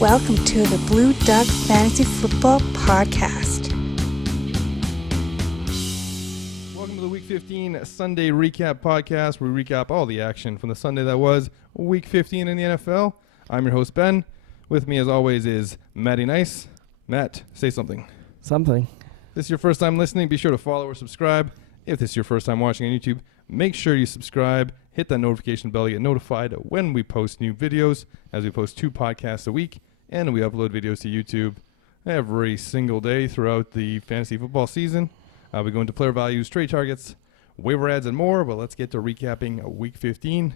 Welcome to the Blue Duck Fantasy Football Podcast. Welcome to the Week 15 Sunday Recap Podcast, where we recap all the action from the Sunday that was Week 15 in the NFL. I'm your host, Ben. With me, as always, is Matty Nice. Matt, say something. Something. If this is your first time listening, be sure to follow or subscribe. If this is your first time watching on YouTube, make sure you subscribe, hit that notification bell to get notified when we post new videos, as we post 2 podcasts a week, and we upload videos to YouTube every single day throughout the fantasy football season. We go into player values, trade targets, waiver ads, and more, but let's get to recapping Week 15.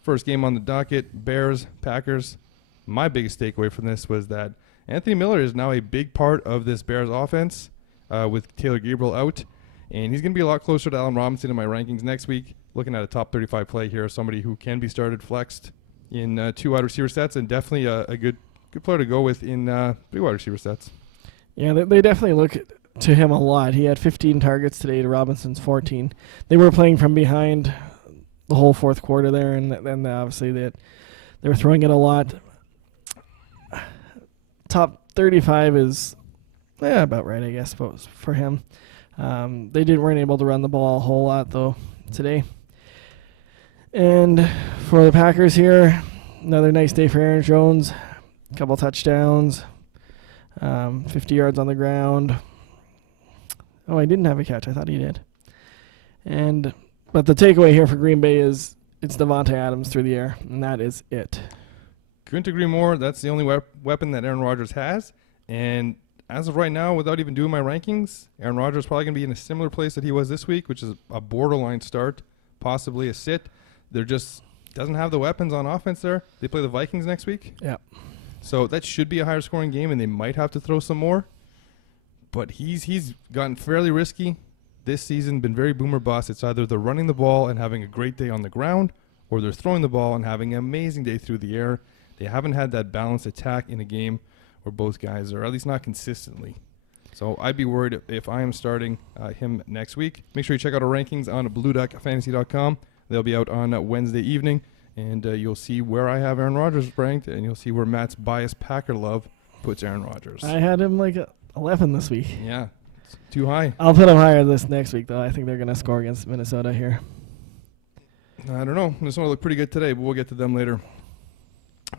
First game on the docket, Bears, Packers. My biggest takeaway from this was that Anthony Miller is now a big part of this Bears offense with Taylor Gabriel out, and he's going to be a lot closer to Allen Robinson in my rankings next week. Looking at a top 35 play here, somebody who can be started flexed in 2 wide receiver sets, and definitely a good player to go with in 3 wide receiver sets. Yeah, they definitely look to him a lot. He had 15 targets today to Robinson's 14. They were playing from behind the whole fourth quarter there, and then obviously they were throwing it a lot. Top 35 is about right, I guess, for him. They weren't able to run the ball a whole lot, though, today. And for the Packers here, another nice day for Aaron Jones. A couple touchdowns, 50 yards on the ground. Oh, he didn't have a catch. I thought he did. But the takeaway here for Green Bay is it's Devontae Adams through the air, and that is it. Couldn't agree more. That's the only weapon that Aaron Rodgers has. And as of right now, without even doing my rankings, Aaron Rodgers is probably going to be in a similar place that he was this week, which is a borderline start, possibly a sit. They're just doesn't have the weapons on offense there. They play the Vikings next week. Yeah. So that should be a higher scoring game, and they might have to throw some more. But he's gotten fairly risky this season, been very boomer bust. It's either they're running the ball and having a great day on the ground, or they're throwing the ball and having an amazing day through the air. They haven't had that balanced attack in a game where both guys are, at least not consistently. So I'd be worried if I am starting him next week. Make sure you check out our rankings on BlueDuckFantasy.com. They'll be out on Wednesday evening. And you'll see where I have Aaron Rodgers ranked, and you'll see where Matt's biased Packer love puts Aaron Rodgers. I had him like 11 this week. Yeah, it's too high. I'll put him higher this next week, though. I think they're going to score against Minnesota here. I don't know. Minnesota looked pretty good today, but we'll get to them later.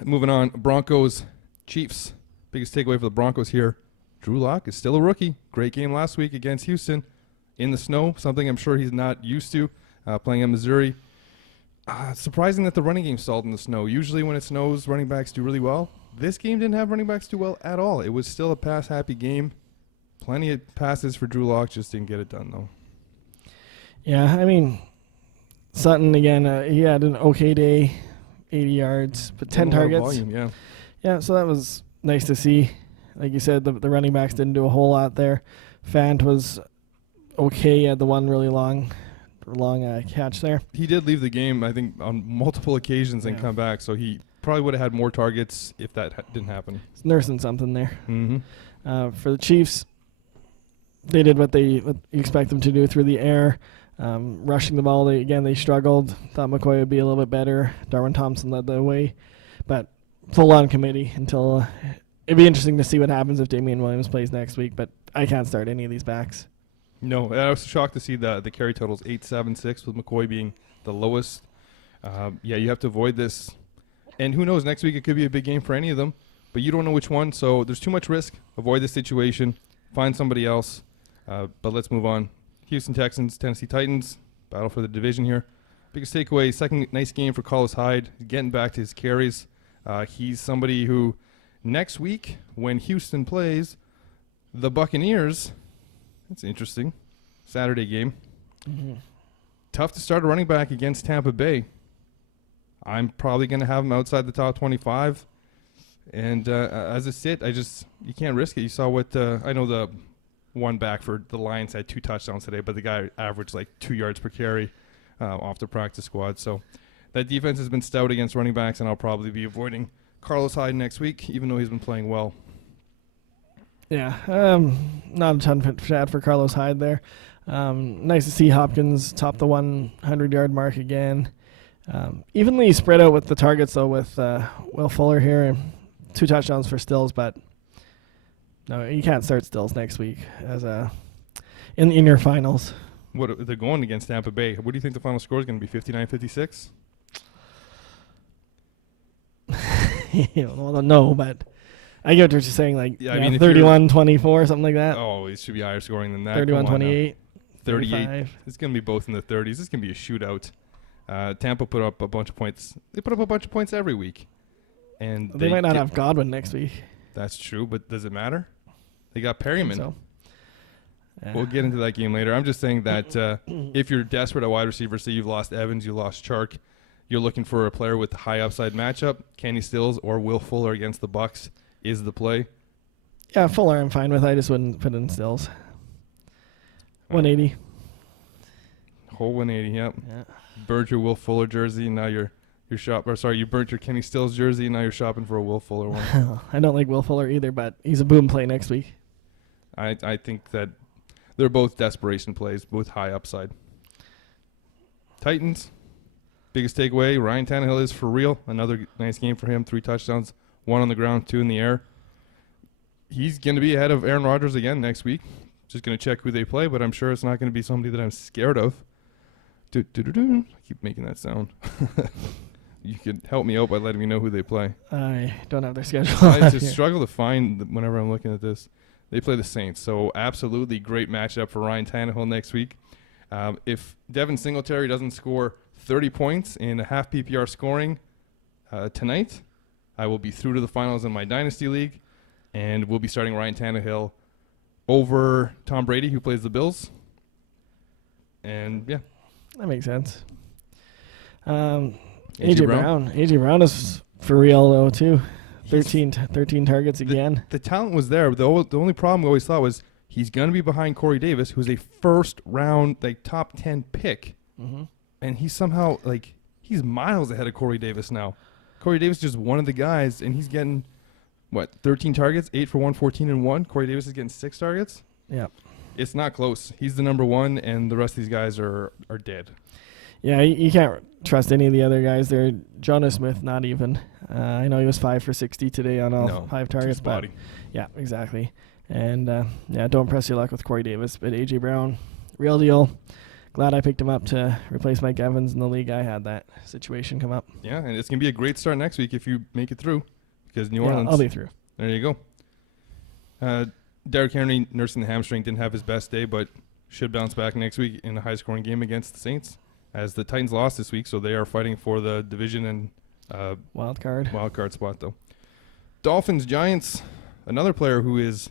Moving on, Broncos, Chiefs. Biggest takeaway for the Broncos here. Drew Lock is still a rookie. Great game last week against Houston in the snow, something I'm sure he's not used to, playing in Missouri. Surprising that the running game stalled in the snow. Usually when it snows, running backs do really well. This game didn't have running backs do well at all. It was still a pass-happy game. Plenty of passes for Drew Lock, just didn't get it done, though. Yeah, I mean, Sutton, again, he had an okay day, 80 yards, but 10 targets. Volume, yeah. Yeah, so that was nice to see. Like you said, the running backs didn't do a whole lot there. Fant was okay. He had the one really long catch there. He did leave the game, I think, on multiple occasions and come back, so he probably would have had more targets if that didn't happen. He's nursing something there. Mm-hmm. For the Chiefs, they did what you expect them to do through the air. Rushing the ball, they struggled. Thought McCoy would be a little bit better. Darwin Thompson led the way, but full on committee until it'd be interesting to see what happens if Damian Williams plays next week, but I can't start any of these backs. No, I was shocked to see the carry totals 8-7-6 with McCoy being the lowest. You have to avoid this. And who knows, next week it could be a big game for any of them, but you don't know which one, so there's too much risk. Avoid this situation. Find somebody else. But let's move on. Houston Texans, Tennessee Titans, battle for the division here. Biggest takeaway, second nice game for Carlos Hyde, getting back to his carries. He's somebody who next week when Houston plays the Buccaneers, that's interesting, Saturday game. Mm-hmm. Tough to start a running back against Tampa Bay. I'm probably going to have him outside the top 25. And as a sit, you can't risk it. You saw what, I know the one back for the Lions had 2 touchdowns today, but the guy averaged like 2 yards per carry off the practice squad. So that defense has been stout against running backs, and I'll probably be avoiding Carlos Hyde next week, even though he's been playing well. Yeah, not a ton for Carlos Hyde there. Nice to see Hopkins top the 100-yard mark again. Evenly spread out with the targets, though, with Will Fuller here. 2 touchdowns for Stills, but no, you can't start Stills next week as in your finals. What they're going against Tampa Bay. What do you think the final score is going to be? 59-56? Well, no, but I get what you're saying. Like, I mean, if 31-24, something like that. Oh, it should be higher scoring than that. 31-28. 38. 35. It's going to be both in the 30s. This is going to be a shootout. Tampa put up a bunch of points. They put up a bunch of points every week. And They might not have Godwin next week. That's true, but does it matter? They got Perryman. So. We'll get into that game later. I'm just saying that if you're desperate at wide receiver, say you've lost Evans, you lost Chark, you're looking for a player with a high upside matchup, Kenny Stills or Will Fuller against the Bucks is the play. Yeah, Fuller I'm fine with. I just wouldn't put in Stills. 180. Whole 180, yep. Yeah. Burnt your Will Fuller jersey, now you're you burnt your Kenny Stills jersey, and now you're shopping for a Will Fuller one. I don't like Will Fuller either, but he's a boom play next week. I think that they're both desperation plays, both high upside. Titans, biggest takeaway, Ryan Tannehill is for real. Another nice game for him, 3 touchdowns, 1 on the ground, 2 in the air. He's going to be ahead of Aaron Rodgers again next week. Just going to check who they play, but I'm sure it's not going to be somebody that I'm scared of. I keep making that sound. You could help me out by letting me know who they play. I don't have their schedule. I just struggle to find whenever I'm looking at this. They play the Saints, so absolutely great matchup for Ryan Tannehill next week. If Devin Singletary doesn't score 30 points in a half PPR scoring tonight, I will be through to the finals in my Dynasty League, and we'll be starting Ryan Tannehill over Tom Brady, who plays the Bills. And, yeah. That makes sense. A.J. Brown. A.J. Brown is for real, though, too. 13 targets again. The talent was there. The only problem we always thought was he's going to be behind Corey Davis, who's a first-round, top 10 pick. Mm-hmm. And he's somehow, he's miles ahead of Corey Davis now. Corey Davis is just one of the guys, and he's getting, 13 targets, 8 for 114 and 1. Corey Davis is getting 6 targets. Yeah. It's not close. He's the number 1, and the rest of these guys are dead. Yeah, you can't trust any of the other guys there. Jonas Smith, not even. I know he was 5 for 60 today on all 5 targets. But yeah, exactly. And, don't press your luck with Corey Davis. But A.J. Brown, real deal. Glad I picked him up to replace Mike Evans in the league. I had that situation come up. Yeah, and it's going to be a great start next week if you make it through. Because New Orleans. I'll be through. There you go. Derrick Henry nursing the hamstring, didn't have his best day, but should bounce back next week in a high-scoring game against the Saints. As the Titans lost this week, so they are fighting for the division and wild card spot, though. Dolphins, Giants, another player who is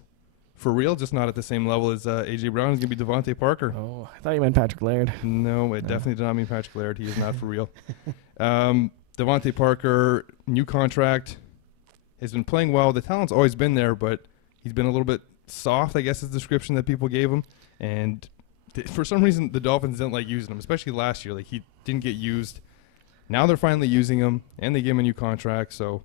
for real, just not at the same level as A.J. Brown is going to be Devontae Parker. Oh, I thought you meant Patrick Laird. No, it definitely did not mean Patrick Laird. He is not for real. Devontae Parker, new contract, has been playing well. The talent's always been there, but he's been a little bit soft, I guess is the description that people gave him. And for some reason, the Dolphins didn't like using him, especially last year. He didn't get used. Now they're finally using him, and they gave him a new contract. So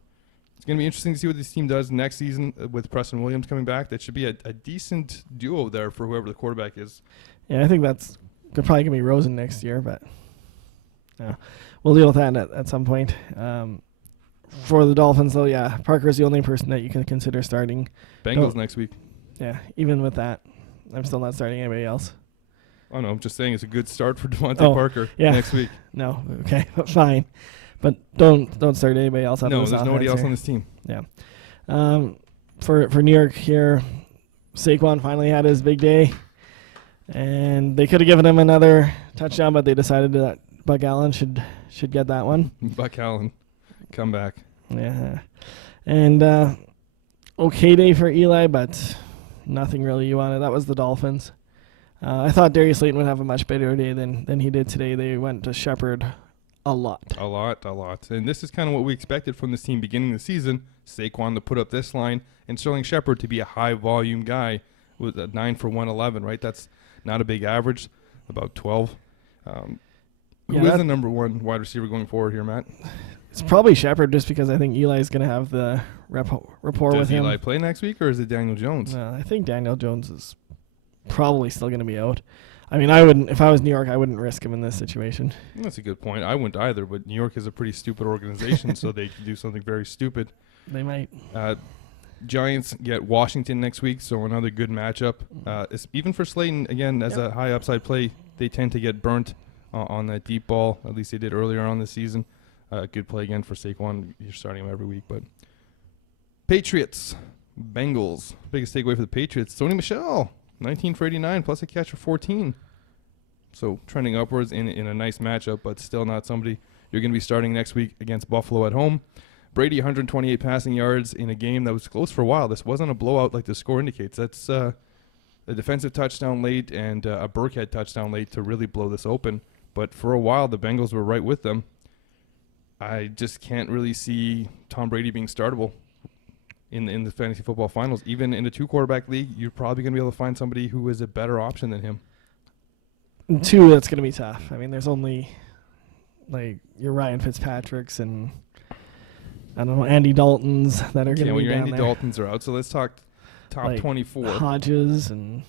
it's going to be interesting to see what this team does next season with Preston Williams coming back. That should be a decent duo there for whoever the quarterback is. Yeah, I think that's probably going to be Rosen next year, but we'll deal with that at some point. For the Dolphins, though, yeah, Parker's the only person that you can consider starting. Bengals next week. Yeah, even with that, I'm still not starting anybody else. Oh, no, I'm just saying it's a good start for Devontae Parker next week. No, okay, fine. But don't start anybody else. No, there's nobody else on this team. Yeah. For New York here, Saquon finally had his big day. And they could have given him another touchdown, but they decided that Buck Allen should get that one. Buck Allen, come back. Yeah. And okay day for Eli, but nothing really you wanted. That was the Dolphins. I thought Darius Slayton would have a much better day than he did today. They went to Shepard a lot. A lot. And this is kind of what we expected from this team beginning the season. Saquon to put up this line and Sterling Shepard to be a high-volume guy with a 9 for 111, right? That's not a big average, about 12. Who is the number 1 wide receiver going forward here, Matt? It's probably Shepard just because I think Eli's going to have the rapport with him. Does Eli play next week or is it Daniel Jones? I think Daniel Jones is probably still going to be out. I mean, I wouldn't. If I was New York, I wouldn't risk him in this situation. That's a good point. I wouldn't either, but New York is a pretty stupid organization, so they can do something very stupid. They might. Giants get Washington next week, so another good matchup. Even for Slayton, again, as a high upside play, they tend to get burnt on that deep ball. At least they did earlier on this season. Good play again for Saquon. You're starting him every week. But Patriots, Bengals. Biggest takeaway for the Patriots, Sony Michel, 19 for 89, plus a catch for 14. So trending upwards in a nice matchup, but still not somebody you're going to be starting next week against Buffalo at home. Brady, 128 passing yards in a game that was close for a while. This wasn't a blowout like the score indicates. That's a defensive touchdown late and a Burkhead touchdown late to really blow this open. But for a while, the Bengals were right with them. I just can't really see Tom Brady being startable in the fantasy football finals. Even in a two-quarterback league, you're probably going to be able to find somebody who is a better option than him. Two, that's going to be tough. I mean, there's only, like, your Ryan Fitzpatricks and, I don't know, Andy Daltons that are going to be well, your down Andy there. Daltons are out, so let's talk top Like 24. Hodges, and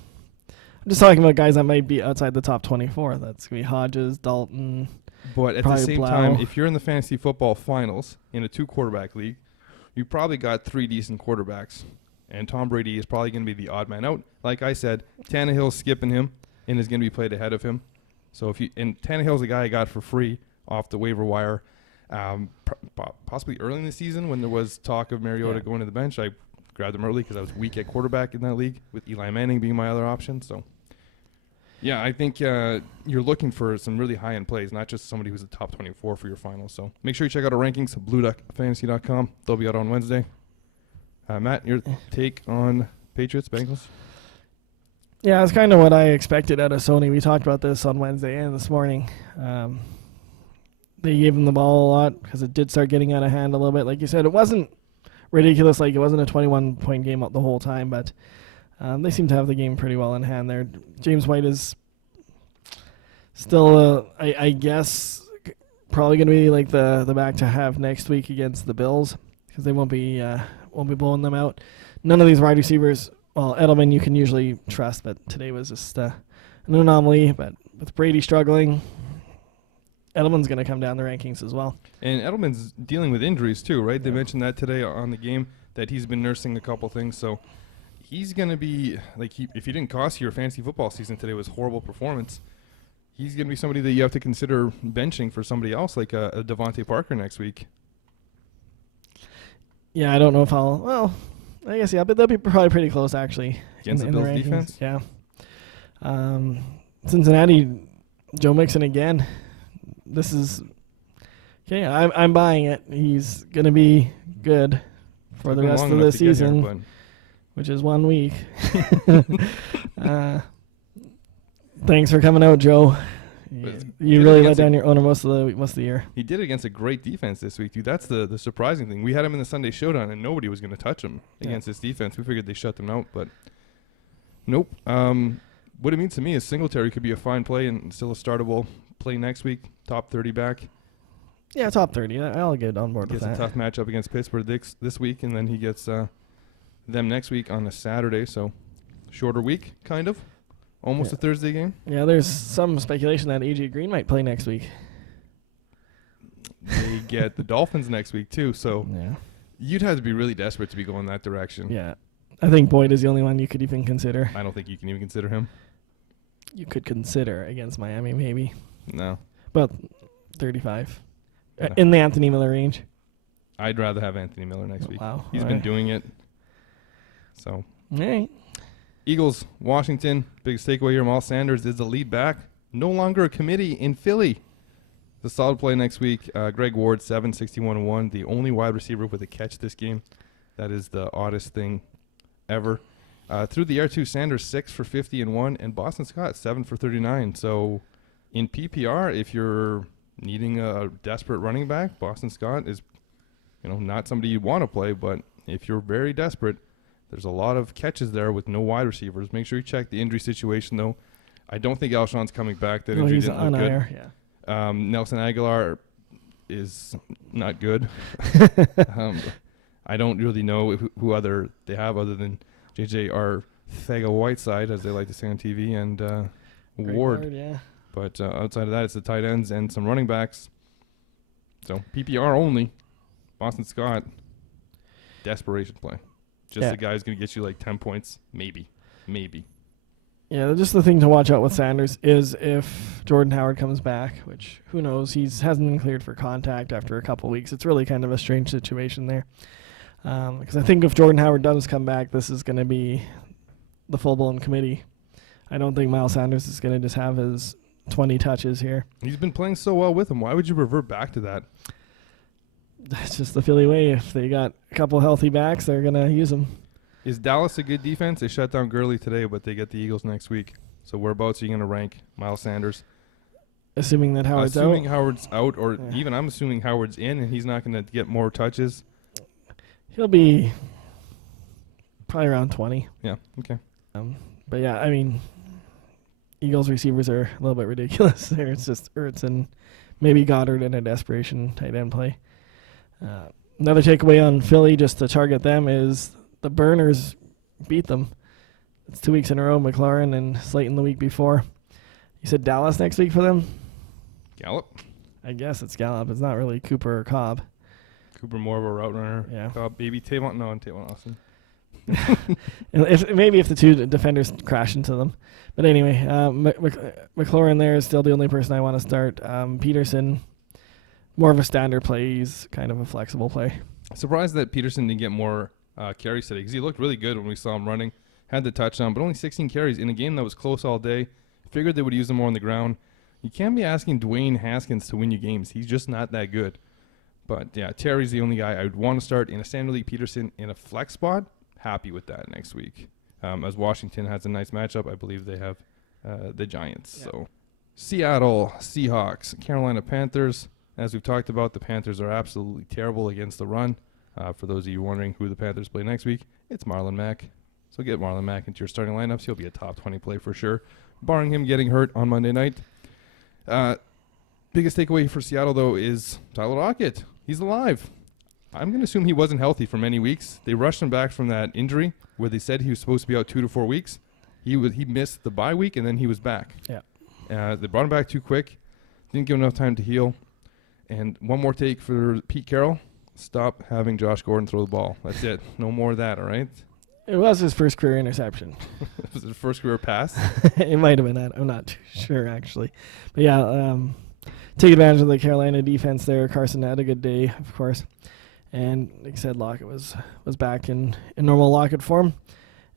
I'm just talking about guys that might be outside the top 24. That's going to be Hodges, Dalton. But at the probably same Blau. time, if you're in the fantasy football finals in a two-quarterback league, you probably got three decent quarterbacks, and Tom Brady is probably going to be the odd man out. Like I said, Tannehill's skipping him and is going to be played ahead of him. So and Tannehill's a guy I got for free off the waiver wire, possibly early in the season when there was talk of Mariota going to the bench. I grabbed him early because I was weak at quarterback in that league, with Eli Manning being my other option. So, yeah, I think you're looking for some really high-end plays, not just somebody who's a top 24 for your finals. So make sure you check out our rankings, blueduckfantasy.com. They'll be out on Wednesday. Matt, your take on Patriots, Bengals? Yeah, that's kind of what I expected out of Sony. We talked about this on Wednesday and this morning. They gave him the ball a lot because it did start getting out of hand a little bit. Like you said, it wasn't ridiculous. Like, it wasn't a 21-point game the whole time, but they seem to have the game pretty well in hand there. James White is still, I guess, probably going to be like the back to have next week against the Bills, because they won't be blowing them out. None of these wide receivers, well, Edelman you can usually trust, but today was just an anomaly. But with Brady struggling, Edelman's going to come down the rankings as well. And Edelman's dealing with injuries too, right? They mentioned that today on the game, that he's been nursing a couple things. So he's going to be, like, if he didn't cost you your fantasy football season today, was horrible performance, he's going to be somebody that you have to consider benching for somebody else, like a Devontae Parker next week. Yeah, I don't know if I guess, yeah, but they'll be probably pretty close, actually. Against the Bills defense? Yeah. Cincinnati, Joe Mixon again. This is, okay, I'm buying it. He's going to be good for the rest of the season, which is 1 week. Thanks for coming out, Joe. You really let down your owner most of the year. He did it against a great defense this week, dude. That's the surprising thing. We had him in the Sunday Showdown, and nobody was going to touch him against this defense. We figured they shut them out, but nope. What it means to me is Singletary could be a fine play and still a startable play next week. Top 30 back. Yeah, top 30. I'll get on board with that. Gets a tough matchup against Pittsburgh this week, and then he gets them next week on a Saturday, so shorter week, kind of. Almost a Thursday game. Yeah, there's some speculation that A.J. Green might play next week. They get the Dolphins next week, too, so yeah, you'd have to be really desperate to be going that direction. Yeah. I think Boyd is the only one you could even consider. I don't think you can even consider him. You could consider against Miami, maybe. No. But 35. No. In the Anthony Miller range. I'd rather have Anthony Miller next week. Wow. He's been doing it. So. All right. Eagles, Washington. Biggest takeaway here, Miles Sanders is the lead back. No longer a committee in Philly. The solid play next week. Greg Ward, 761-1. The only wide receiver with a catch this game. That is the oddest thing ever. Through the air, too, Sanders 6 for 50-1, and Boston Scott 7 for 39. So in PPR, if you're needing a desperate running back, Boston Scott is, not somebody you'd want to play. But if you're very desperate, there's a lot of catches there with no wide receivers. Make sure you check the injury situation, though. I don't think Alshon's coming back. That injury didn't look good. Yeah. Nelson Aguilar is not good. I don't really know who other they have other than J.J. Arcega-Whiteside, as they like to say on TV, and Ward. Yeah. But outside of that, it's the tight ends and some running backs. So PPR only. Boston Scott. Desperation play. Just the guy who's going to get you like 10 points. Maybe. Yeah, just the thing to watch out with Sanders is if Jordan Howard comes back, which who knows, hasn't been cleared for contact after a couple weeks. It's really kind of a strange situation there. Because I think if Jordan Howard does come back, this is going to be the full-blown committee. I don't think Miles Sanders is going to just have his 20 touches here. He's been playing so well with him. Why would you revert back to that? That's just the Philly way. If they got a couple healthy backs, they're going to use him. Is Dallas a good defense? They shut down Gurley today, but they get the Eagles next week. So whereabouts are you going to rank Miles Sanders? Assuming that Howard's out. Assuming Howard's out, or even I'm assuming Howard's in and he's not going to get more touches. He'll be probably around 20. Yeah, okay. But yeah, I mean, Eagles receivers are a little bit ridiculous there. It's just Ertz and maybe Goddard in a desperation tight end play. Another takeaway on Philly, just to target them, is the Burners beat them. It's 2 weeks in a row, McLaurin and Slayton the week before. You said Dallas next week for them? Gallup? I guess it's Gallup. It's not really Cooper or Cobb. Cooper more of a route runner. Yeah. Cobb, maybe Tavon. No, Tavon Austin. Maybe if the two defenders crash into them. But anyway, McLaurin there is still the only person I want to start. Peterson, more of a standard play. He's kind of a flexible play. Surprised that Peterson didn't get more carries today because he looked really good when we saw him running. Had the touchdown, but only 16 carries in a game that was close all day. Figured they would use him more on the ground. You can't be asking Dwayne Haskins to win you games. He's just not that good. But, yeah, Terry's the only guy I would want to start in a standard league. Peterson in a flex spot. Happy with that next week. As Washington has a nice matchup, I believe they have the Giants. Yeah. So, Seattle Seahawks, Carolina Panthers. As we've talked about, the Panthers are absolutely terrible against the run. For those of you wondering who the Panthers play next week, it's Marlon Mack. So get Marlon Mack into your starting lineups. He'll be a top 20 play for sure, barring him getting hurt on Monday night. Biggest takeaway for Seattle, though, is Tyler Lockett. He's alive. I'm going to assume he wasn't healthy for many weeks. They rushed him back from that injury where they said he was supposed to be out 2 to 4 weeks. He missed the bye week, and then he was back. Yeah. They brought him back too quick. Didn't give him enough time to heal. And one more take for Pete Carroll. Stop having Josh Gordon throw the ball. That's it. No more of that, all right? It was his first career interception. Was it his first career pass? It might have been that. I'm not too sure, actually. But, yeah, take advantage of the Carolina defense there. Carson had a good day, of course. And like I said, Lockett was back in normal Lockett form.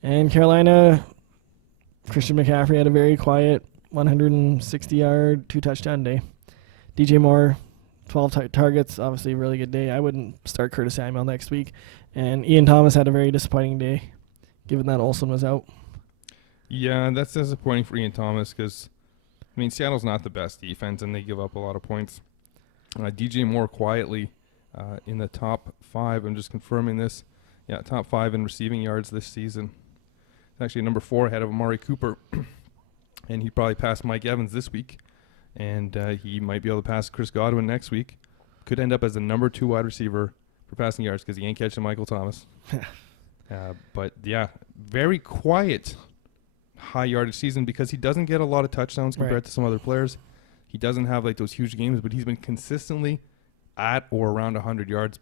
And Carolina, Christian McCaffrey had a very quiet 160-yard, 2-touchdown day. DJ Moore, 12 targets, obviously a really good day. I wouldn't start Curtis Samuel next week. And Ian Thomas had a very disappointing day, given that Olsen was out. Yeah, that's disappointing for Ian Thomas because, I mean, Seattle's not the best defense, and they give up a lot of points. DJ Moore quietly in the top 5. I'm just confirming this. Yeah, top 5 in receiving yards this season. Actually, number 4 ahead of Amari Cooper. And he probably passed Mike Evans this week. And he might be able to pass Chris Godwin next week. Could end up as the number 2 wide receiver for passing yards because he ain't catching Michael Thomas. But, yeah, very quiet high yardage season because he doesn't get a lot of touchdowns compared to some other players. He doesn't have like those huge games, but he's been consistently at or around 100 yards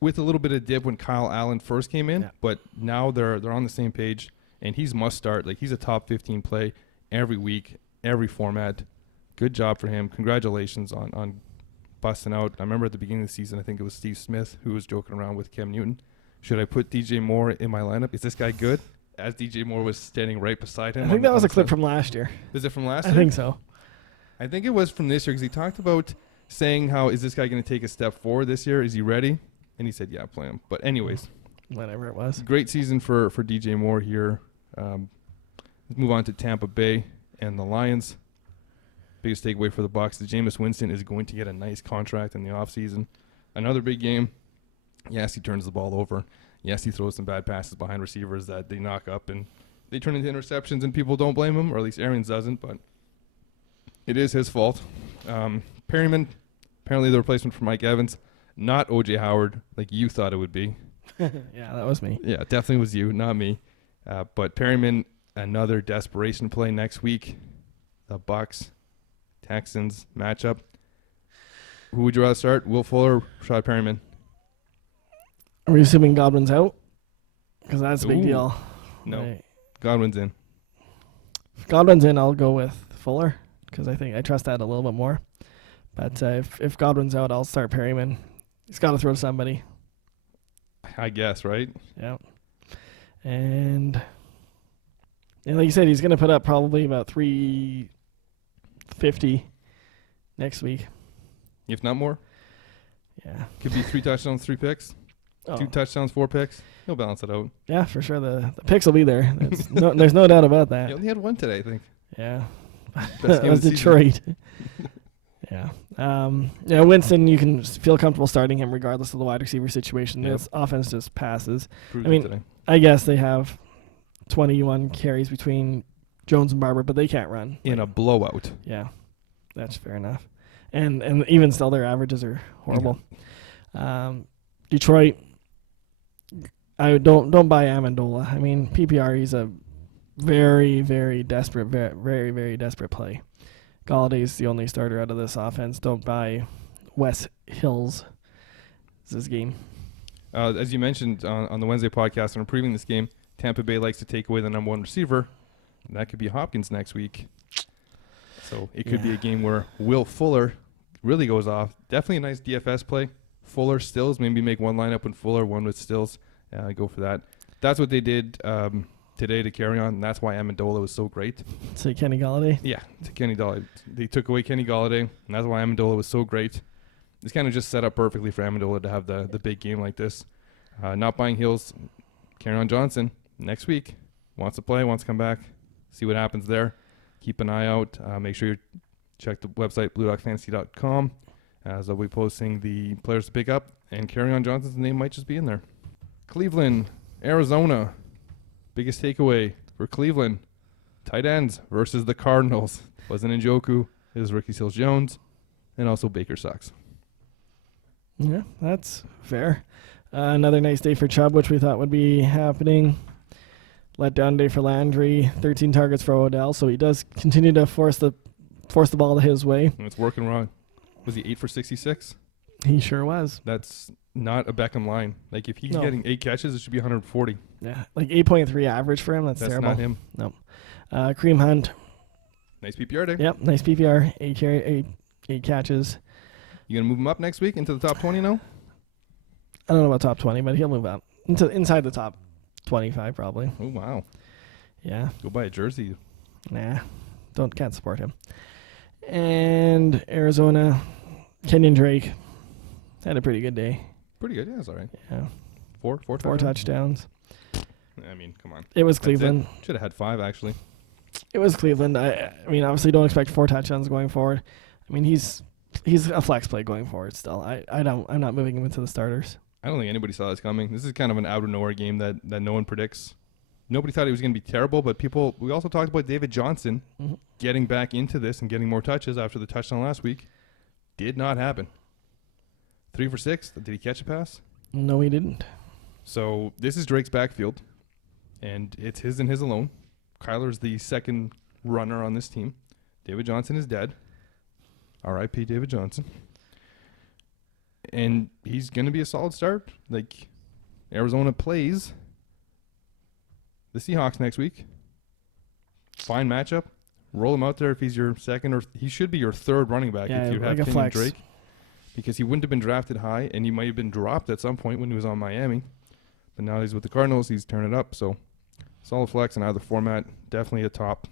with a little bit of dip when Kyle Allen first came in. Yeah. But now they're on the same page, and he's must start. Like, he's a top 15 play every week, every format. Good job for him. Congratulations on busting out. I remember at the beginning of the season, I think it was Steve Smith who was joking around with Cam Newton. Should I put DJ Moore in my lineup? Is this guy good? As DJ Moore was standing right beside him. I think that was a clip from last year. Is it from last year? I think so. I think it was from this year because he talked about saying how, is this guy going to take a step forward this year? Is he ready? And he said, yeah, play him. But anyways. Whatever it was. Great season for DJ Moore here. Let's move on to Tampa Bay and the Lions. Biggest takeaway for the Bucs, the Jameis Winston is going to get a nice contract in the offseason. Another big game. Yes, he turns the ball over. Yes, he throws some bad passes behind receivers that they knock up and they turn into interceptions and people don't blame him, or at least Arians doesn't, but it is his fault. Perryman, apparently the replacement for Mike Evans, not O.J. Howard like you thought it would be. Yeah, that was me. Yeah, definitely was you, not me. But Perryman, another desperation play next week. The Bucs, Texans matchup. Who would you rather start? Will Fuller, Rashad Perryman? Are we assuming Godwin's out? Because that's a big Ooh. deal. No. Right. Godwin's in. If Godwin's in, I'll go with Fuller because I trust that a little bit more. But if Godwin's out, I'll start Perryman. He's got to throw to somebody. I guess, right? Yeah. And like you said, he's going to put up probably about 350 next week. If not more. Yeah. Could be 3 touchdowns, 3 picks. Oh. 2 touchdowns, 4 picks. He'll balance it out. Yeah, for sure. The picks will be there. There's no doubt about that. He only had 1 today, I think. Yeah. Best That game was of the Detroit. Yeah. Winston, you can feel comfortable starting him regardless of the wide receiver situation. Yep. This offense just passes. Proved I mean, it today. I guess they have 21 carries between Jones and Barber, but they can't run. In a blowout. Yeah, that's fair enough. And even still, their averages are horrible. Detroit, I don't buy Amendola. I mean, PPR, he's a very, very desperate, very, very desperate play. Galladay's the only starter out of this offense. Don't buy Wes Hills. This game. As you mentioned on the Wednesday podcast, when we're previewing this game, Tampa Bay likes to take away the number 1 receiver. And that could be Hopkins next week. So it could be a game where Will Fuller really goes off. Definitely a nice DFS play. Fuller, Stills, maybe make 1 lineup with Fuller, 1 with Stills. Go for that. That's what they did today to carry on, and that's why Amendola was so great. Say Kenny Galladay? Yeah, to Kenny Galladay. They took away Kenny Galladay, and that's why Amendola was so great. It's kind of just set up perfectly for Amendola to have the big game like this. Not buying Hills, Kerryon Johnson next week. Wants to play, wants to come back, see what happens there. Keep an eye out. Make sure you check the website, BlueDogFantasy.com, as I'll be posting the players to pick up, and Kerryon Johnson's name might just be in there. Cleveland, Arizona. Biggest takeaway for Cleveland, tight ends versus the Cardinals. Wasn't Njoku, it was Ricky Seals-Jones, and also Baker sucks. Yeah, that's fair. Another nice day for Chubb, which we thought would be happening. Letdown day for Landry. 13 targets for Odell, so he does continue to force the ball his way. And it's working wrong. Was he 8 for 66? He sure was. That's not a Beckham line. Like, if he's No. getting 8 catches, it should be 140. Yeah, like 8.3 average for him. That's terrible. Not him. No. Kareem Hunt. Nice PPR day. Yep, nice PPR. 8 catches. You going to move him up next week into the top 20 now? I don't know about top 20, but he'll move up inside the top 25 probably. Oh, wow. Yeah. Go buy a jersey. Nah, can't support him. And Arizona, Kenyon Drake had a pretty good day. Pretty good. Yeah, that's all right. Yeah, 4 4 touchdowns. touchdowns. I mean, come on. It was That's Cleveland. Should have had 5, actually. It was Cleveland. I mean, obviously, don't expect 4 touchdowns going forward. I mean, he's a flex play going forward. Still, I'm not moving him into the starters. I don't think anybody saw this coming. This is kind of an out of nowhere game that no one predicts. Nobody thought he was going to be terrible, but we also talked about David Johnson getting back into this and getting more touches after the touchdown last week. Did not happen. 3 for 6. Did he catch a pass? No, he didn't. So this is Drake's backfield, and it's his and his alone. Kyler's the second runner on this team. David Johnson is dead. R.I.P. David Johnson. And he's going to be a solid start. Like, Arizona plays the Seahawks next week. Fine matchup. Roll him out there if he's your second, or he should be your third running back if you have like a Kenyon flex. Drake. Because he wouldn't have been drafted high, and he might have been dropped at some point when he was on Miami. But now he's with the Cardinals. He's turning it up. So, solid flex in either format. Definitely a top.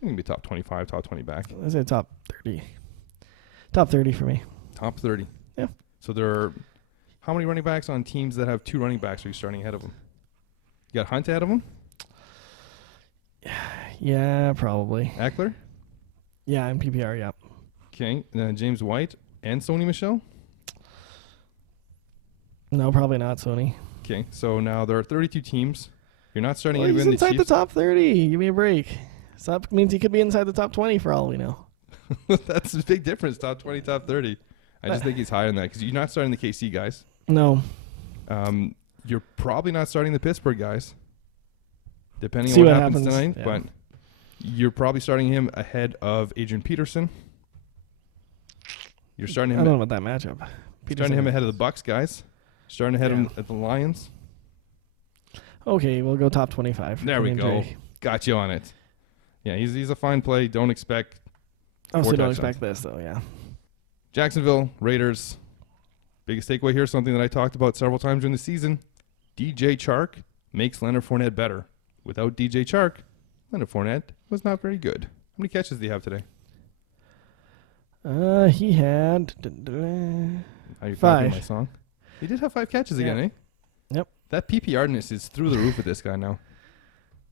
He can be top 25, top 20 back. I say top 30. Top 30 for me. Top 30. Yeah. So there are how many running backs on teams that have 2 running backs are you starting ahead of them? You got Hunt ahead of him? Yeah, probably. Eckler? Yeah, in PPR, yeah. Okay. And then James White and Sony Michel? No, probably not Sony. Okay. So now there are 32 teams. You're not starting Well, he's anybody in the inside the Chiefs. top 30. Give me a break. So that means he could be inside the top 20 for all we know. That's a big difference. Top 20, top 30. I just think he's higher than that because you're not starting the KC guys. No. You're probably not starting the Pittsburgh guys, depending See on what what happens happens, tonight. yeah. But you're probably starting him ahead of Adrian Peterson. You're starting I him. don't know about that matchup. Starting him ahead of the Bucks guys. Starting ahead Yeah. at the Lions. Okay, we'll go top 25. for There we Kenyon go. Drake. Got you on it. Yeah, he's a fine play. Don't expect Obviously, don't touchdowns. expect this, though, yeah. Jacksonville Raiders. Biggest takeaway here, something that I talked about several times during the season. DJ Chark makes Leonard Fournette better. Without DJ Chark, Leonard Fournette was not very good. How many catches did he have today? He had Are you 5. copying my song? He did have 5 catches again, eh? Yep. That PPRness is through the roof with this guy now.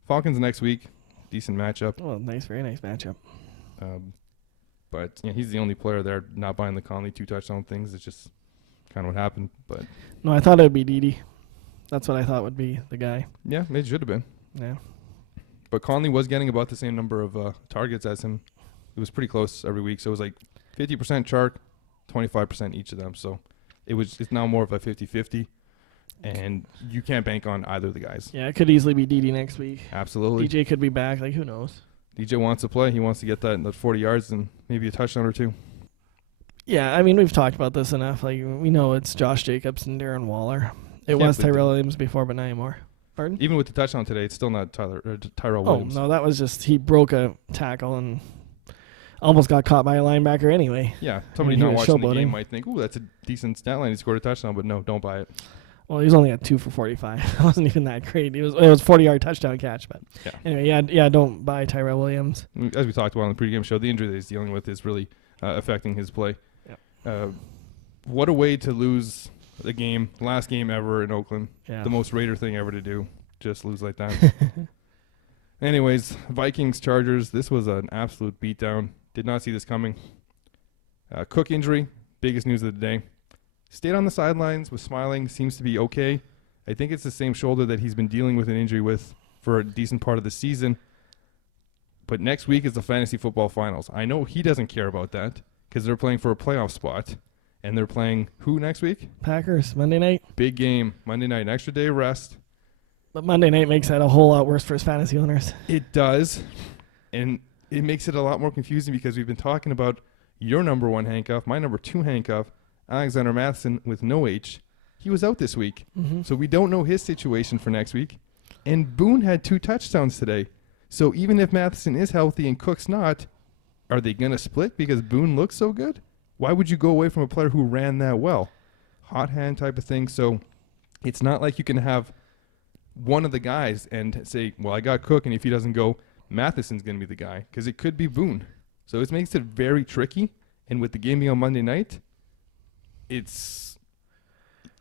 Falcons next week. Decent matchup. Oh, nice, very nice matchup. But yeah, he's the only player there not buying the Conley 2 touchdown things. It's just kind of what happened. But No, I thought it would be Dede. That's what I thought would be the guy. yeah, it should have been. Yeah. But Conley was getting about the same number of targets as him. It was pretty close every week. So it was like 50% Chark, 25% each of them. So it's now more of a 50-50. And you can't bank on either of the guys. Yeah, it could easily be Dede next week. Absolutely. DJ could be back. Like, who knows? DJ wants to play. He wants to get that 40 yards and maybe a touchdown or 2. Yeah, I mean, we've talked about this enough. Like, we know it's Josh Jacobs and Darren Waller. It Yeah, was but Tyrell Williams before, but not anymore. Pardon? Even with the touchdown today, it's still not Tyrell Oh, Williams. no, that was just he broke a tackle and almost got caught by a linebacker anyway. Yeah, somebody he not was watching the showboating. game might think, ooh, that's a decent stat line. He scored a touchdown, but no, don't buy it. Well, he was only at 2 for 45. It wasn't even that great. It was a 40-yard touchdown catch. But Yeah. anyway, yeah, don't buy Tyrell Williams. As we talked about on the pregame show, the injury that he's dealing with is really affecting his play. What a way to lose the game, last game ever in Oakland. Yeah. The most Raider thing ever to do. Just lose like that. Anyways, Vikings, Chargers. This was an absolute beatdown. Did not see this coming. Cook injury, biggest news of the day. Stayed on the sidelines, was smiling, seems to be okay. I think it's the same shoulder that he's been dealing with an injury with for a decent part of the season. But next week is the fantasy football finals. I know he doesn't care about that because they're playing for a playoff spot. And they're playing who next week? Packers, Monday night. Big game, Monday night, an extra day of rest. But Monday night makes that a whole lot worse for his fantasy owners. It does. And it makes it a lot more confusing because we've been talking about your number 1 handcuff, my number 2 handcuff, Alexander Matheson with no H. He was out this week. Mm-hmm. So we don't know his situation for next week. And Boone had 2 touchdowns today. So even if Matheson is healthy and Cook's not, are they going to split because Boone looks so good? Why would you go away from a player who ran that well? Hot hand type of thing. So it's not like you can have one of the guys and say, well, I got Cook, and if he doesn't go, Matheson's going to be the guy, because it could be Boone. So it makes it very tricky. And with the game being on Monday night,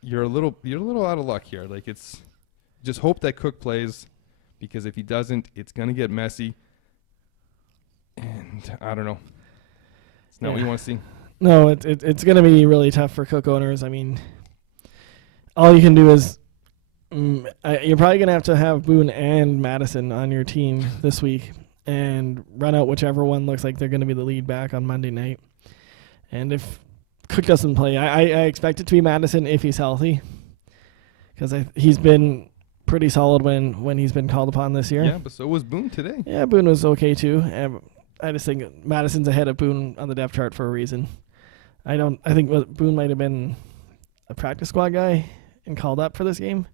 you're a little out of luck here. Like, it's just hope that Cook plays, because if he doesn't, it's going to get messy. And I don't know. It's not what you want to see. No, it's going to be really tough for Cook owners. I mean, all you can do is you're probably going to have Boone and Madison on your team this week and run out whichever one looks like they're going to be the lead back on Monday night. And if Cook doesn't play, I expect it to be Madison if he's healthy, because he's been pretty solid when he's been called upon this year. Yeah, but so was Boone today. Yeah, Boone was okay too. I just think Madison's ahead of Boone on the depth chart for a reason. I think Boone might have been a practice squad guy and called up for this game.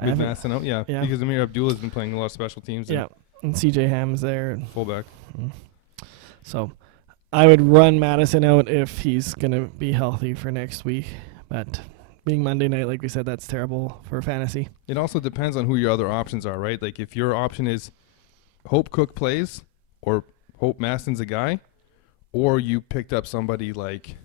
With Madison out, yeah. Because Amir Abdullah's been playing a lot of special teams. Yeah, and CJ Ham's there. Fullback. So I would run Madison out if he's going to be healthy for next week. But being Monday night, like we said, that's terrible for fantasy. It also depends on who your other options are, right? Like, if your option is hope Cook plays or hope Maston's a guy, or you picked up somebody like,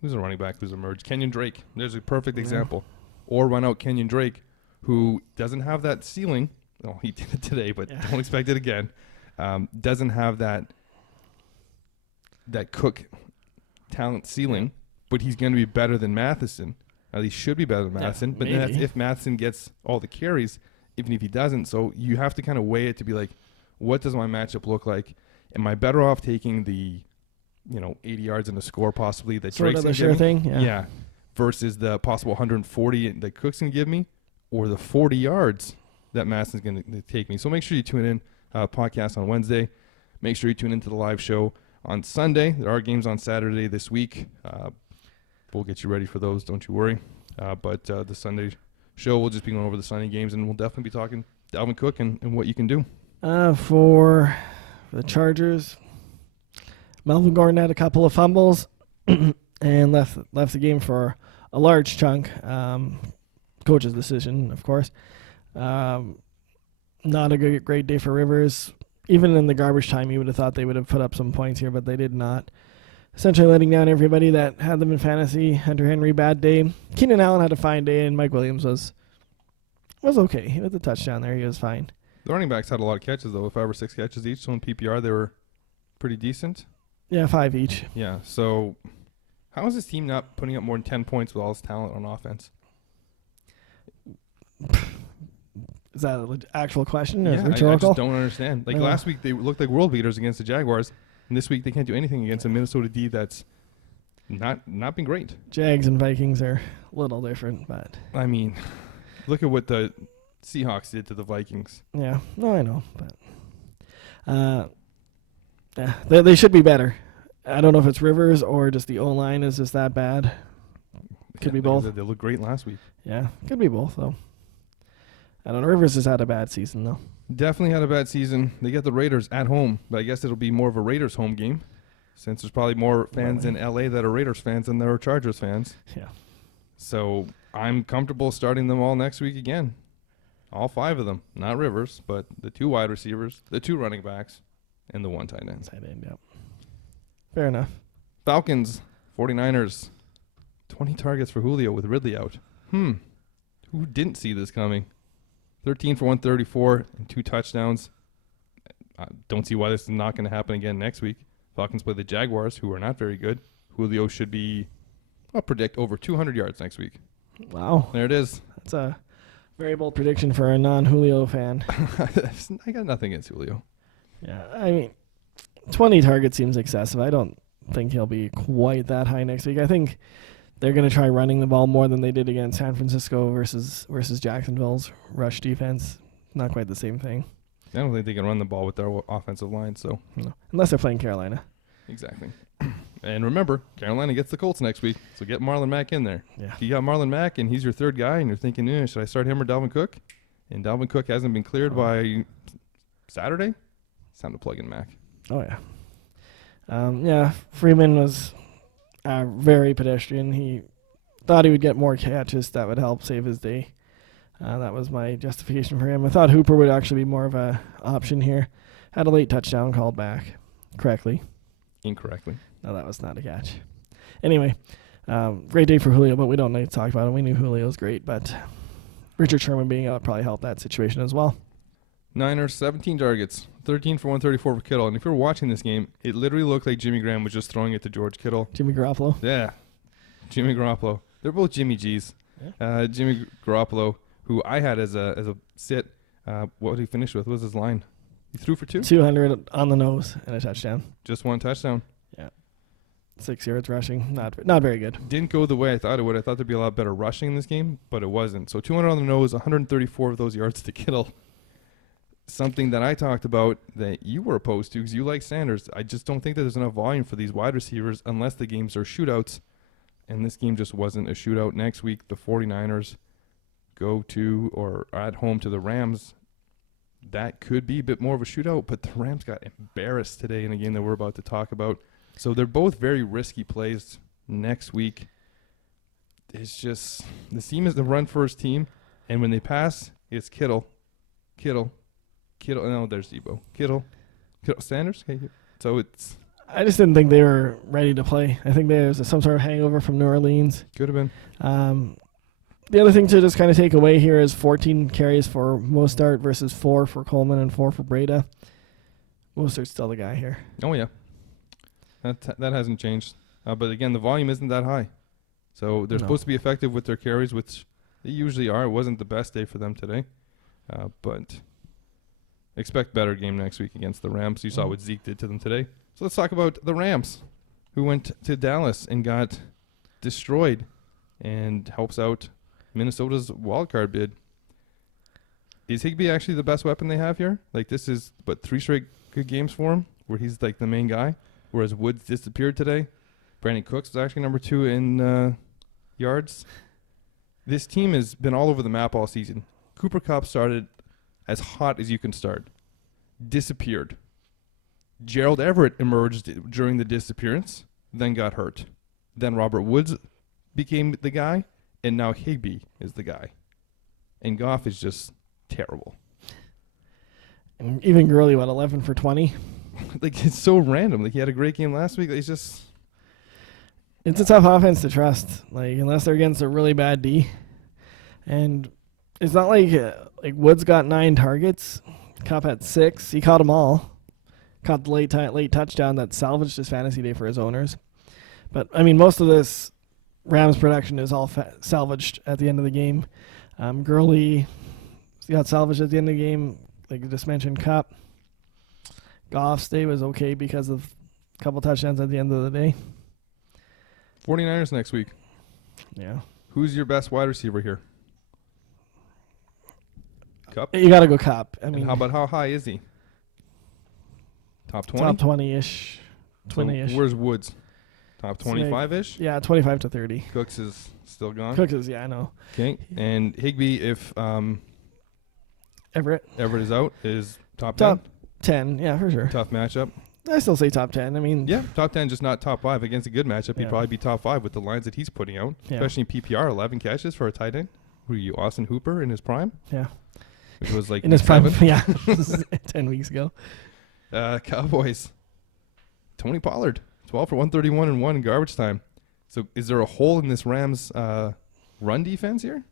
who's a running back who's emerged? Kenyon Drake. There's a perfect example. Or run out Kenyon Drake, who doesn't have that ceiling. Well, he did it today, but don't expect it again. Doesn't have that Cook talent ceiling, but he's going to be better than Matheson. At least should be better than Matheson. But then that's if Matheson gets all the carries, even if he doesn't. So you have to kind of weigh it to be like, what does my matchup look like? Am I better off taking the 80 yards and a score possibly that Sort Drake's of going the to give sure me? thing. Yeah. Versus the possible 140 that Cook's going to give me, or the 40 yards that Masson's going to take me. So make sure you tune in. Podcast on Wednesday. Make sure you tune into the live show on Sunday. There are games on Saturday this week. We'll get you ready for those. Don't you worry. But the Sunday show will just be going over the Sunday games, and we'll definitely be talking Dalvin Cook and what you can do. For the Chargers, Melvin Gordon had a couple of fumbles and left the game for a large chunk. Coach's decision, of course. Not a great day for Rivers. Even in the garbage time, you would have thought they would have put up some points here, but they did not. Essentially letting down everybody that had them in fantasy. Hunter Henry, bad day. Keenan Allen had a fine day, and Mike Williams was okay. With the touchdown there, he was fine. The running backs had a lot of catches, though, 5 or 6 catches each. So in PPR, they were pretty decent. Yeah, 5 each. Yeah, so how is this team not putting up more than 10 points with all this talent on offense? Is that an actual question? Or Yeah, I rhetorical? just don't understand. Like last week, they looked like world beaters against the Jaguars, and this week they can't do anything against a Minnesota D that's not been great. Jags and Vikings are a little different, but I mean, look at what the Seahawks did to the Vikings. yeah, no, I know, but yeah, they should be better. I don't know if it's Rivers or just the O-line is just that bad. Could be both. They looked great last week. Yeah, could be both though. I don't know. Rivers has had a bad season though. Definitely had a bad season. They get the Raiders at home, but I guess it'll be more of a Raiders home game since there's probably more fans in LA that are Raiders fans than there are Chargers fans. Yeah. So I'm comfortable starting them all next week again. All 5 of them. Not Rivers, but the 2 wide receivers, the 2 running backs, and the 1 tight end. Tight end, yeah. Fair enough. Falcons, 49ers, 20 targets for Julio with Ridley out. Who didn't see this coming? 13 for 134 and 2 touchdowns. I don't see why this is not going to happen again next week. Falcons play the Jaguars, who are not very good. Julio should be, I'll predict, over 200 yards next week. Wow. There it is. That's a very bold prediction for a non-Julio fan. I got nothing against Julio. Yeah, I mean, 20 targets seems excessive. I don't think he'll be quite that high next week. I think they're going to try running the ball more than they did against San Francisco versus Jacksonville's rush defense. Not quite the same thing. I don't think they can run the ball with their offensive line, so. No. Unless they're playing Carolina. Exactly. And remember, Carolina gets the Colts next week, so get Marlon Mack in there. Yeah. If you got Marlon Mack and he's your 3rd guy and you're thinking, should I start him or Dalvin Cook? And Dalvin Cook hasn't been cleared by Saturday, it's time to plug in Mack. Oh, yeah. Yeah, Freeman was very pedestrian. He thought he would get more catches that would help save his day. That was my justification for him. I thought Hooper would actually be more of a option here. Had a late touchdown called back correctly. Incorrectly. No, that was not a catch. Anyway, great day for Julio, but we don't need to talk about him. We knew Julio was great, but Richard Sherman being out probably helped that situation as well. Niners, 17 targets, 13 for 134 for Kittle. And if you were watching this game, it literally looked like Jimmy Graham was just throwing it to George Kittle. Jimmy Garoppolo? Yeah, Jimmy Garoppolo. They're both Jimmy G's. Yeah. Jimmy Garoppolo, who I had as a sit, what did he finish with? What was his line? He threw for 2? 200 on the nose and a touchdown. Just 1 touchdown. Yeah. 6 yards rushing. Not very good. Didn't go the way I thought it would. I thought there'd be a lot better rushing in this game, but it wasn't. So 200 on the nose, 134 of those yards to Kittle. Something that I talked about that you were opposed to because you like Sanders. I just don't think that there's enough volume for these wide receivers unless the games are shootouts. And this game just wasn't a shootout. Next week, the 49ers go to or are at home to the Rams. That could be a bit more of a shootout, but the Rams got embarrassed today in a game that we're about to talk about. So they're both very risky plays next week. It's just the team is the run-first team, and when they pass, it's Kittle. No, there's Debo. Kittle. Sanders? Okay. So it's... I just didn't think they were ready to play. I think there was some sort of hangover from New Orleans. Could have been. The other thing to just kind of take away here is 14 carries for Mostert versus 4 for Coleman and 4 for Breda. Mostert's still the guy here. Oh, yeah. That hasn't changed. But again, the volume isn't that high. So they're supposed to be effective with their carries, which they usually are. It wasn't the best day for them today. But expect better game next week against the Rams. You saw what Zeke did to them today. So let's talk about the Rams, who went to Dallas and got destroyed and helps out Minnesota's wildcard bid. Is Higbee actually the best weapon they have here? Like, this is, 3 straight good games for him, where he's like the main guy, whereas Woods disappeared today. Brandon Cooks was actually number 2 in yards. This team has been all over the map all season. Cooper Kupp started as hot as you can start. Disappeared. Gerald Everett emerged during the disappearance, then got hurt. Then Robert Woods became the guy, and now Higbee is the guy. And Goff is just terrible. And even Gurley, 11 for 20? Like, it's so random. Like, he had a great game last week. It's just... It's a tough offense to trust, like unless they're against a really bad D. And it's not like Woods got 9 targets. Kupp had 6. He caught them all. Caught the late touchdown that salvaged his fantasy day for his owners. But, I mean, most of this Rams production is all salvaged at the end of the game. Gurley got salvaged at the end of the game, like you just mentioned, Kupp. Goff's day was okay because of a couple touchdowns at the end of the day. 49ers next week. Yeah. Who's your best wide receiver here? Kupp? You got to go Kupp. I mean, and how high is he? Top 20? Top 20-ish. 20-ish. So where's Woods? Top 25-ish? Yeah, 25 to 30. Cooks is still gone? Cooks is, yeah, I know. Okay. And Higbee, if Everett is out, is top 10, yeah, for sure. Tough matchup. I still say top 10. I mean, yeah, top 10, just not top 5. Against a good matchup, he'd Yeah. probably be top 5 with the lines that he's putting out, Yeah. especially in PPR, 11 catches for a tight end. Who are you, Austin Hooper in his prime? yeah. Which was like In his prime, 7. yeah. 10 weeks ago. Cowboys. Tony Pollard, 12 for 131 and 1 in garbage time. So is there a hole in this Rams run defense here?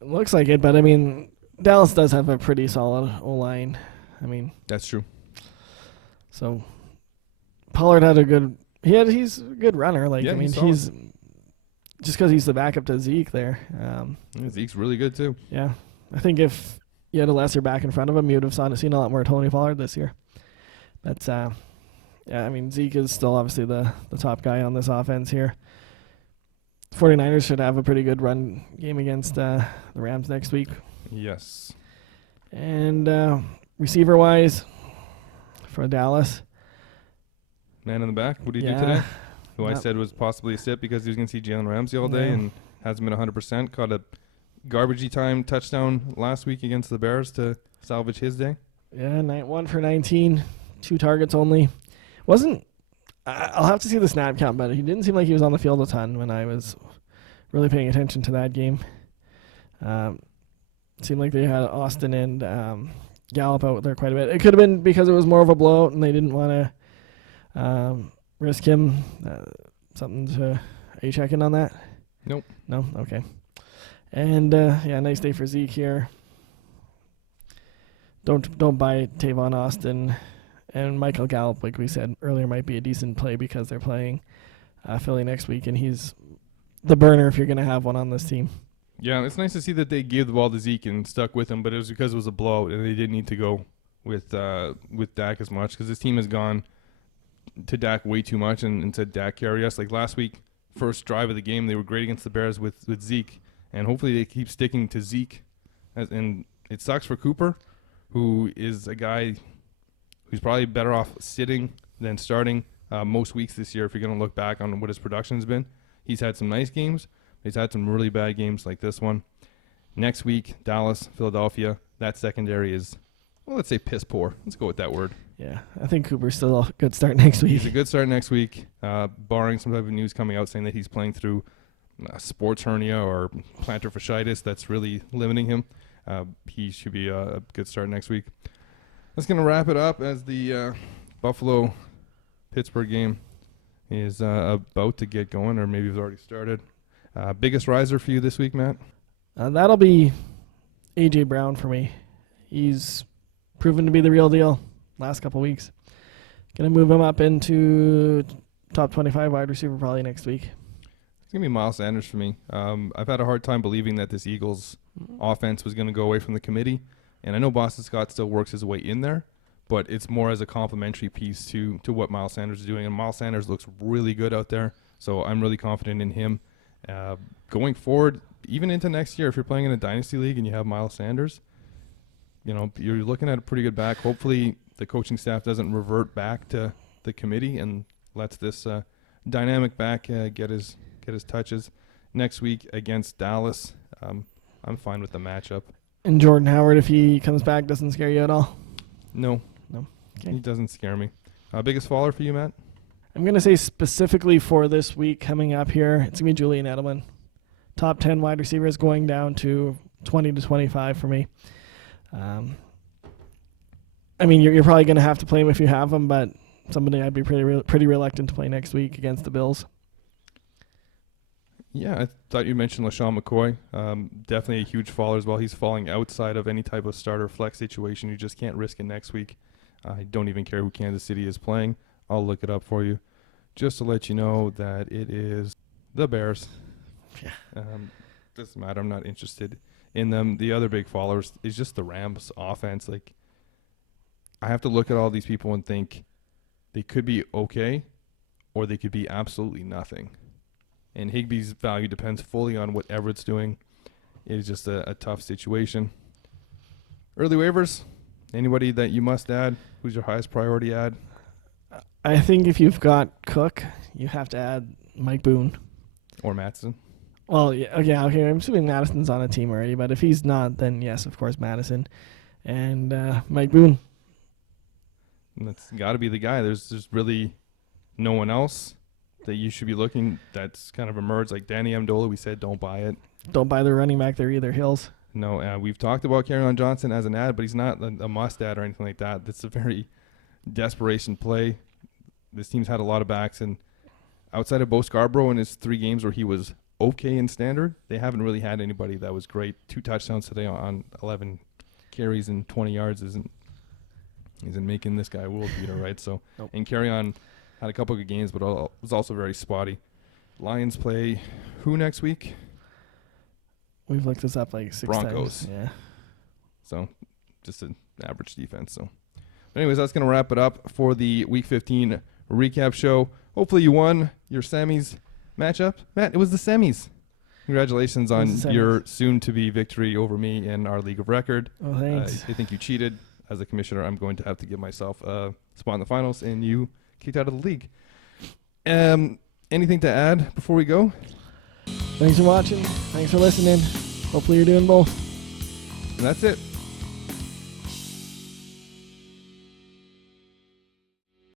It looks like it, but I mean, Dallas does have a pretty solid O-line. I mean, That's true. so Pollard had he's a good runner. Like, Yeah, I mean, he's he's just because he's the backup to Zeke there. Zeke's really good too. Yeah, I think if you had a lesser back in front of him, you would have seen a lot more Tony Pollard this year. But yeah, I mean, Zeke is still obviously the top guy on this offense here. 49ers should have a pretty good run game against the Rams next week. Yes. And receiver-wise, for Dallas. Man in the back, what did he do Yeah. today? Who I Yep. said was possibly a sit because he was going to see Jalen Ramsey all day Yeah. and hasn't been 100%. Caught a garbagey time touchdown last week against the Bears to salvage his day. Yeah, 1 for 19, 2 targets only. I'll have to see the snap count, but he didn't seem like he was on the field a ton when I was really paying attention to that game. Seemed like they had Austin and Gallup out there quite a bit. It could have been because it was more of a blowout and they didn't want to risk him. Are you checking on that? Nope. No? Okay. And nice day for Zeke here. Don't buy Tavon Austin and Michael Gallup, like we said earlier, might be a decent play because they're playing Philly next week, and he's the burner if you're going to have one on this team. Yeah, it's nice to see that they gave the ball to Zeke and stuck with him, but it was because it was a blowout and they didn't need to go with Dak as much because this team has gone to Dak way too much and said Dak carry us. Like last week, first drive of the game, they were great against the Bears with Zeke, and hopefully they keep sticking to Zeke. And it sucks for Cooper, who is a guy who's probably better off sitting than starting most weeks this year if you're going to look back on what his production has been. He's had some nice games. He's had some really bad games like this one. Next week, Dallas, Philadelphia. That secondary is, well, let's say piss poor. Let's go with that word. Yeah, I think Cooper's still a good start next week. He's a good start next week, barring some type of news coming out saying that he's playing through sports hernia or plantar fasciitis that's really limiting him. He should be a good start next week. That's going to wrap it up as the Buffalo-Pittsburgh game is about to get going, or maybe it's already started. Biggest riser for you this week, Matt? That'll be A.J. Brown for me. He's proven to be the real deal last couple weeks. Going to move him up into top 25 wide receiver probably next week. It's going to be Miles Sanders for me. I've had a hard time believing that this Eagles offense was going to go away from the committee. And I know Boston Scott still works his way in there, but it's more as a complementary piece to what Miles Sanders is doing. And Miles Sanders looks really good out there, so I'm really confident in him. Going forward, even into next year, if you're playing in a dynasty league and you have Miles Sanders, you're looking at a pretty good back. Hopefully the coaching staff doesn't revert back to the committee and lets this dynamic back get his touches. next week against Dallas. I'm fine with the matchup. And Jordan Howard, if he comes back, doesn't scare you at all? No. Okay. He doesn't scare me. Biggest faller for you, Matt? I'm going to say specifically for this week coming up here, it's going to be Julian Edelman. Top 10 wide receivers going down to 20 to 25 for me. I mean, you're probably going to have to play him if you have him, but somebody I'd be pretty reluctant to play next week against the Bills. Yeah, I thought you mentioned LaShawn McCoy. Definitely a huge faller as well. He's falling outside of any type of starter flex situation. You just can't risk it next week. I don't even care who Kansas City is playing. I'll look it up for you just to let you know that it is the Bears. Yeah. Doesn't matter. I'm not interested in them. The other big fallers is just the Rams offense. Like, I have to look at all these people and think they could be okay or they could be absolutely nothing. And Higbee's value depends fully on what Everett's doing. It is just a tough situation. Early waivers, anybody that you must add? Who's your highest priority add? I think if you've got Cook, you have to add Mike Boone. Or Mattson? Well, yeah, okay. I'm assuming Madison's on a team already, but if he's not, then yes, of course, Madison. And Mike Boone. And that's got to be the guy. There's really no one else that you should be looking that's kind of emerged. Like Danny Amendola, we said don't buy it. Don't buy the running back there either, Hills. No, we've talked about Kerryon Johnson as an ad, but he's not a must ad or anything like that. That's a very desperation play. This team's had a lot of backs, and outside of Bo Scarborough in his 3 games where he was okay in standard, they haven't really had anybody that was great. 2 touchdowns today on 11 carries and 20 yards isn't making this guy a world beater, right? So, nope. And Kerryon had a couple of good games, but was also very spotty. Lions play who next week? We've looked this up like 6 Broncos. times. Yeah. So just an average defense. So, but anyways, that's going to wrap it up for the Week 15 recap show. Hopefully you won your semis matchup. Matt, it was the semis. Congratulations on your soon-to-be victory over me in our League of Record. Oh, thanks. I think you cheated. As a commissioner, I'm going to have to give myself a spot in the finals, and you kicked out of the league. Anything to add before we go? Thanks for watching. Thanks for listening. Hopefully you're doing both. And that's it.